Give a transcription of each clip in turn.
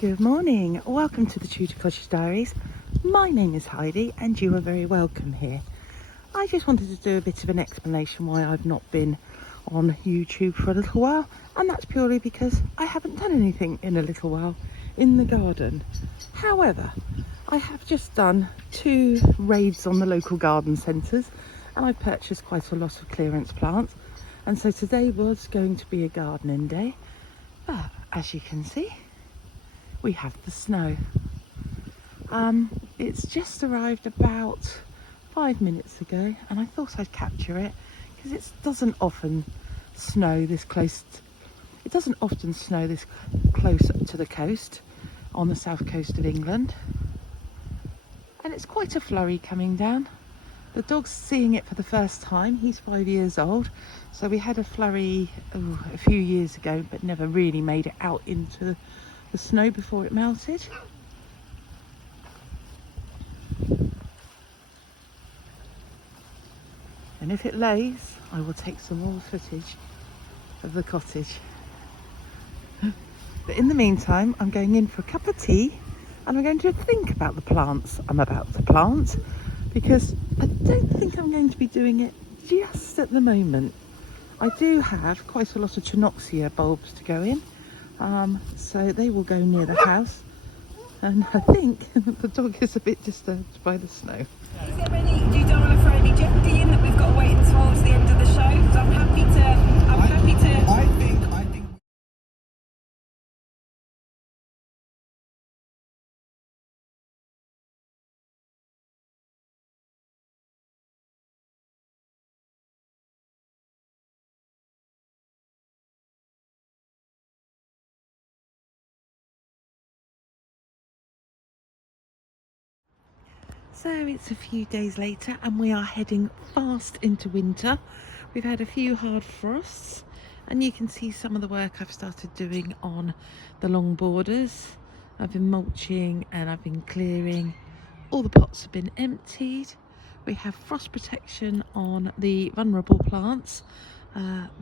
Good morning, welcome to the Tudor Cottage Diaries. My name is Heidi and you are very welcome here. I just wanted to do a bit of an explanation why I've not been on YouTube for a little while, and that's purely because I haven't done anything in a little while in the garden. However, I have just done 2 raids on the local garden centres and I've purchased quite a lot of clearance plants, and so today was going to be a gardening day, but as you can see we have the snow. It's just arrived about 5 minutes ago and I thought I'd capture it because it doesn't often snow this close. It doesn't often snow this close to the coast on the south coast of England, and it's quite a flurry coming down. The dog's seeing it for the first time. He's 5 years old, so we had a flurry a few years ago but never really made it out into the snow before it melted. And if it lays, I will take some more footage of the cottage. But in the meantime, I'm going in for a cup of tea and I'm going to think about the plants I'm about to plant, because I don't think I'm going to be doing it just at the moment. I do have quite a lot of Chinoxia bulbs to go in, so they will go near the house, and I think the dog is a bit disturbed by the snow. Is there any, you don't want to throw any jeopardy in that we've got to wait towards the end of the show? Because I'm happy to. I think. So it's a few days later and we are heading fast into winter. We've had a few hard frosts and you can see some of the work I've started doing on the long borders. I've been mulching and I've been clearing. All the pots have been emptied. We have frost protection on the vulnerable plants.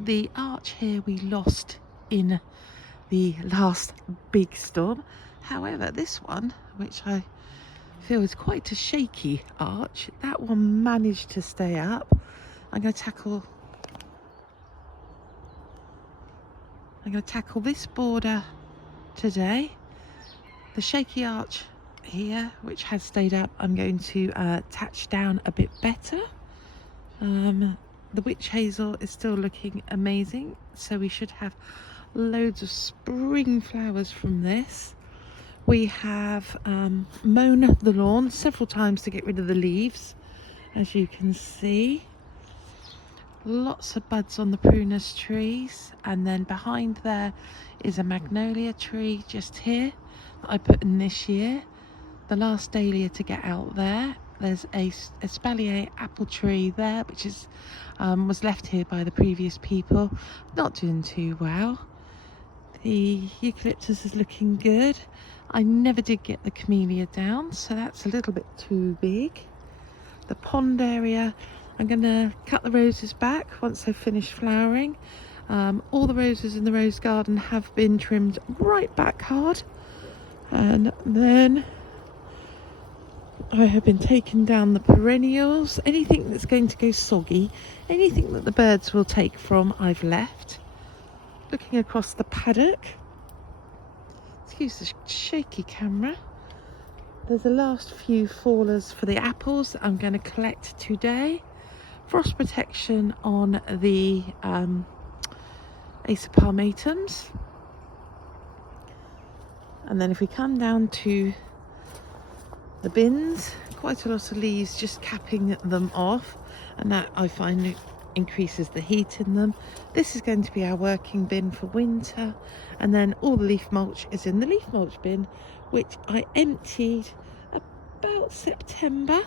The arch here we lost in the last big storm. However, this one, which I feel is quite a shaky arch, that one managed to stay up. I'm going to tackle this border today. The shaky arch here, which has stayed up, I'm going to attach down a bit better. The witch hazel is still looking amazing, so we should have loads of spring flowers from this. We have mown the lawn several times to get rid of the leaves, as you can see. Lots of buds on the prunus trees, and then behind there is a magnolia tree just here that I put in this year. The last dahlia to get out there. There's a espalier apple tree there, which is was left here by the previous people. Not doing too well. The eucalyptus is looking good. I never did get the camellia down, so that's a little bit too big. The pond area, I'm going to cut the roses back once they've finished flowering. All the roses in the rose garden have been trimmed right back hard, and then I have been taking down the perennials. Anything that's going to go soggy, anything that the birds will take from, I've left. Looking across the paddock, excuse the shaky camera, there's the last few fallers for the apples that I'm going to collect today. Frost protection on the Acer palmatums, and then if we come down to the bins, quite a lot of leaves just capping them off, and that I find increases the heat in them. This is going to be our working bin for winter, and then all the leaf mulch is in the leaf mulch bin, which I emptied about September,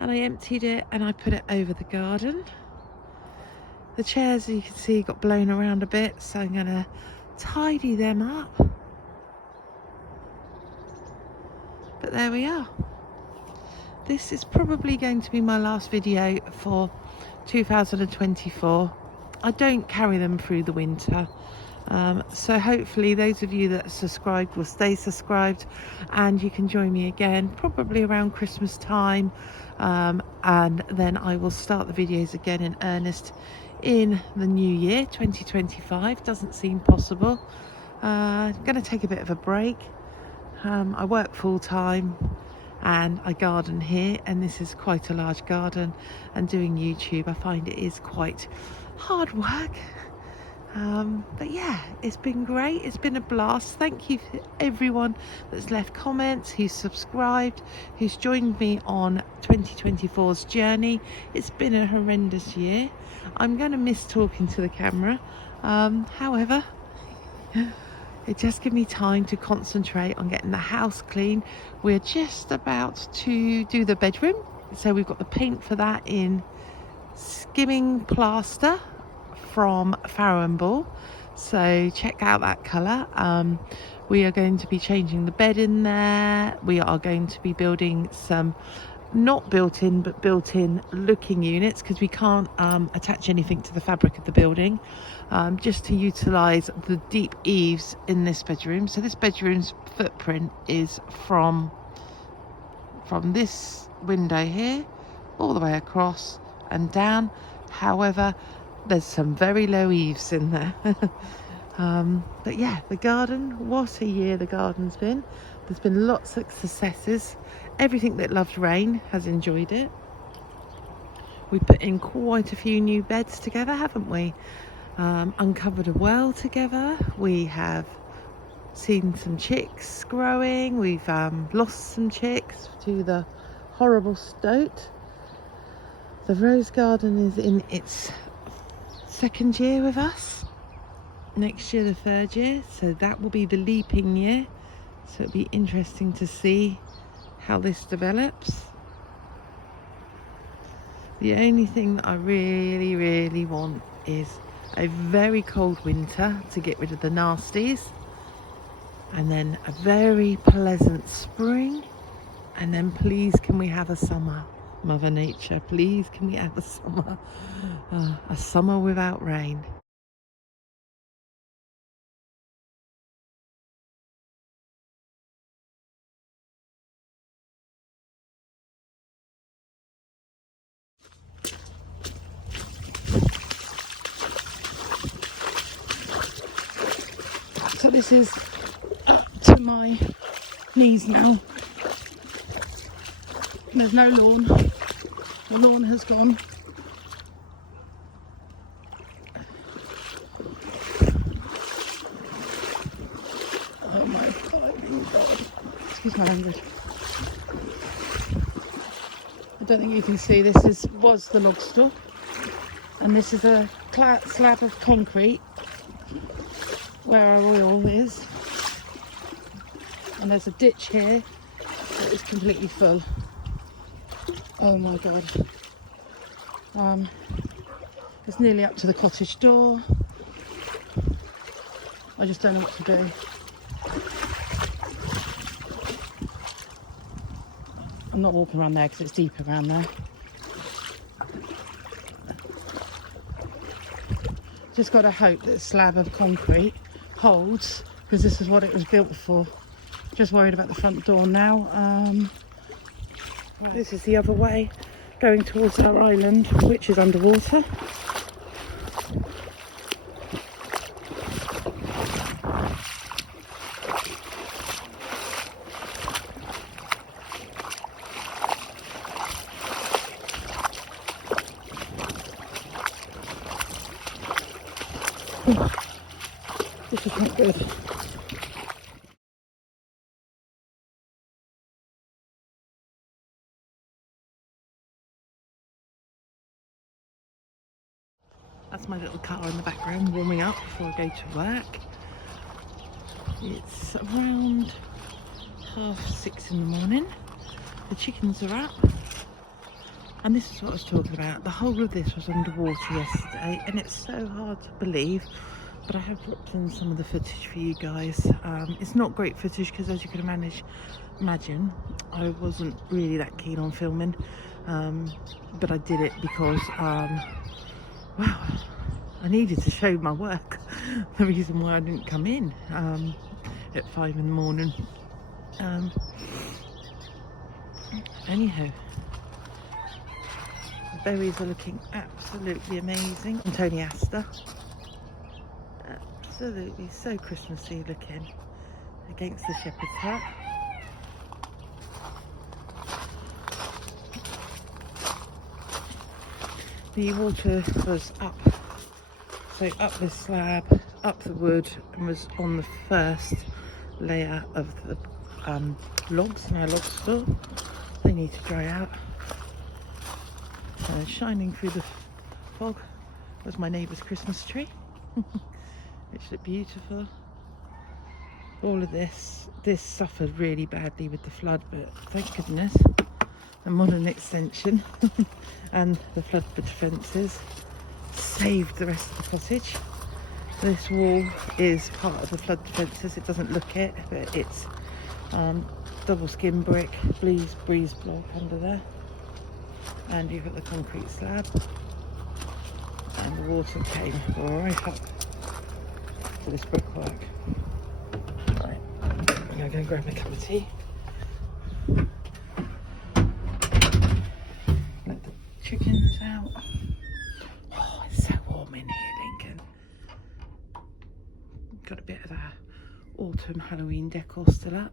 and I emptied it and I put it over the garden. The chairs, you can see, got blown around a bit, so I'm going to tidy them up. But there we are. This is probably going to be my last video for 2024. I don't carry them through the winter. So hopefully those of you that are subscribed will stay subscribed, and you can join me again probably around Christmas time, and then I will start the videos again in earnest in the new year 2025. Doesn't seem possible. I'm going to take a bit of a break. I work full-time and I garden here, and this is quite a large garden, and doing YouTube I find it is quite hard work. But yeah, it's been great. It's been a blast. Thank you for everyone that's left comments, who's subscribed, who's joined me on 2024's journey. It's been a horrendous year. I'm going to miss talking to the camera. However, it just gives me time to concentrate on getting the house clean. We're just about to do the bedroom, so we've got the paint for that in skimming plaster from Farrow & Ball, so check out that colour. We are going to be changing the bed in there. We are going to be building some not built-in but built-in looking units, because we can't attach anything to the fabric of the building, just to utilise the deep eaves in this bedroom. So this bedroom's footprint is from this window here all the way across and down. However, there's some very low eaves in there. But yeah, the garden, what a year the garden's been. There's been lots of successes. Everything that loved rain has enjoyed it. We put in quite a few new beds together, haven't we? Uncovered a well together. We have seen some chicks growing. We've lost some chicks to the horrible stoat. The rose garden is in its second year with us. Next year the third year, so that will be the leaping year. So it'll be interesting to see how this develops. The only thing that I really want is a very cold winter to get rid of the nasties, and then a very pleasant spring, and then please can we have a summer, Mother Nature, please can we have a summer without rain. So this is up to my knees now. There's no lawn. The lawn has gone. Oh my God. Excuse my language. I don't think you can see, this was the log store, and this is a slab of concrete where our oil is, and there's a ditch here that is completely full. Oh my God. It's nearly up to the cottage door. I just don't know what to do. I'm not walking around there because it's deeper around there. Just got to hope that the slab of concrete holds, because this is what it was built for. Just worried about the front door now. This is the other way, going towards our island, which is underwater. This is not good. That's my little car in the background warming up before I go to work. It's around 6:30 in the morning. The chickens are up. And this is what I was talking about. The whole of this was underwater yesterday, and it's so hard to believe, but I have looked in some of the footage for you guys. It's not great footage because, as you can imagine, I wasn't really that keen on filming, but I did it because wow, I needed to show my work. the reason why I didn't come in at 5 in the morning. Anyhow, the berries are looking absolutely amazing. And Tony Aster, absolutely so Christmassy looking against the shepherd cat. The water was up, so up this slab, up the wood, and was on the first layer of the logs in our log store. They need to dry out. Shining through the fog was my neighbour's Christmas tree, which looked beautiful. All of this suffered really badly with the flood, but thank goodness a modern extension and the flood defences saved the rest of the cottage. This wall is part of the flood defences. It doesn't look it, but it's double skin brick, breeze block under there, and you've got the concrete slab, and the water came right up to this brickwork. Right, I'm gonna go grab a cup of tea. Let the chickens out. Oh, it's so warm in here, Lincoln. Got a bit of that autumn Halloween decor still up.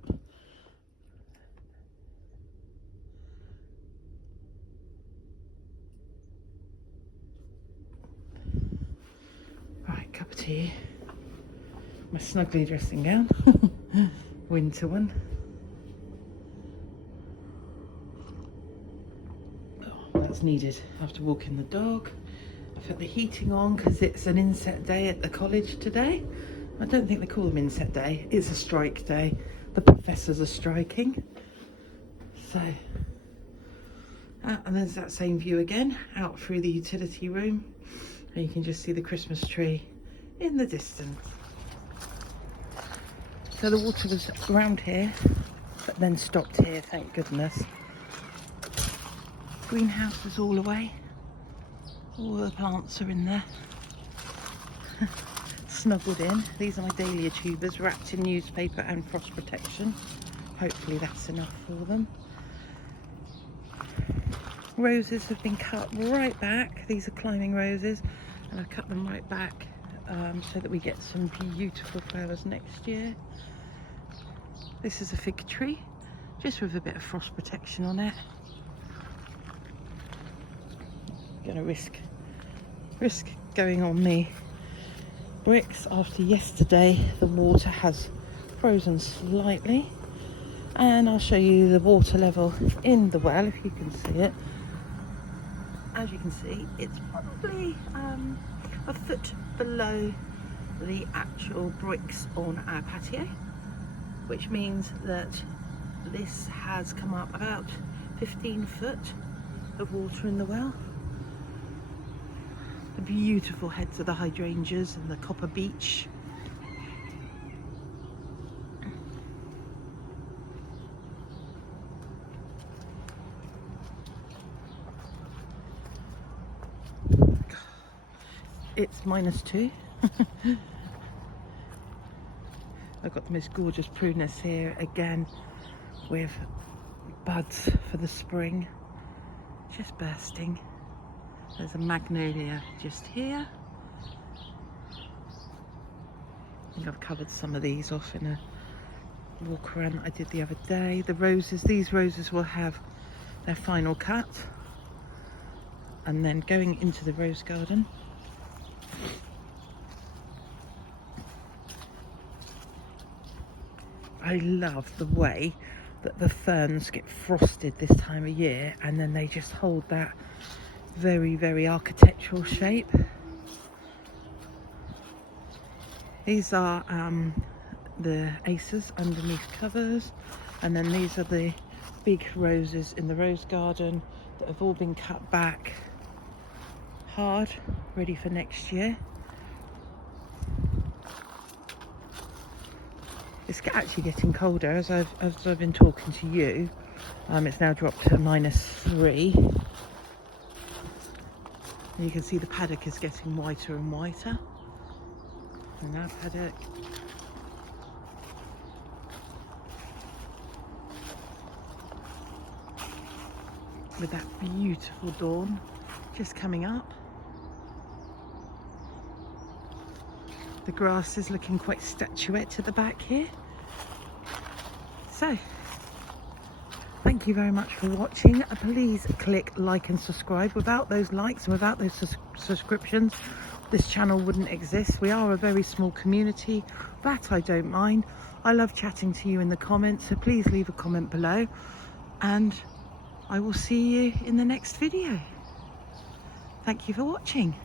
Right, cup of tea. My snuggly dressing gown, winter one. Oh, that's needed after walking the dog. I've put the heating on because it's an inset day at the college today. I don't think they call them inset day, it's a strike day. The professors are striking. So, and there's that same view again, out through the utility room. And you can just see the Christmas tree in the distance. So the water was around here, but then stopped here, thank goodness. Greenhouse is all away. All the plants are in there. Snuggled in. These are my dahlia tubers wrapped in newspaper and frost protection. Hopefully that's enough for them. Roses have been cut right back. These are climbing roses, and I cut them right back so that we get some beautiful flowers next year. This is a fig tree, just with a bit of frost protection on it. Gonna risk going on the bricks after yesterday. The water has frozen slightly, and I'll show you the water level in the well if you can see it. As you can see, it's probably a foot below the actual bricks on our patio, which means that this has come up about 15 foot of water in the well. The beautiful heads of the hydrangeas and the copper beech. It's -2. I've got the most gorgeous prunus here again with buds for the spring, just bursting. There's a magnolia just here. I think I've covered some of these off in a walk around that I did the other day. The roses, these roses will have their final cut, and then going into the rose garden. I love the way that the ferns get frosted this time of year, and then they just hold that very, very architectural shape. These are the aces underneath covers, and then these are the big roses in the rose garden that have all been cut back hard, ready for next year. It's actually getting colder as I've been talking to you. It's now dropped to -3. You can see the paddock is getting whiter and whiter. And now paddock. With that beautiful dawn just coming up. The grass is looking quite statuette at the back here. So, thank you very much for watching. Please click like and subscribe. Without those likes and without those subscriptions, this channel wouldn't exist. We are a very small community. That I don't mind. I love chatting to you in the comments, so please leave a comment below. And I will see you in the next video. Thank you for watching.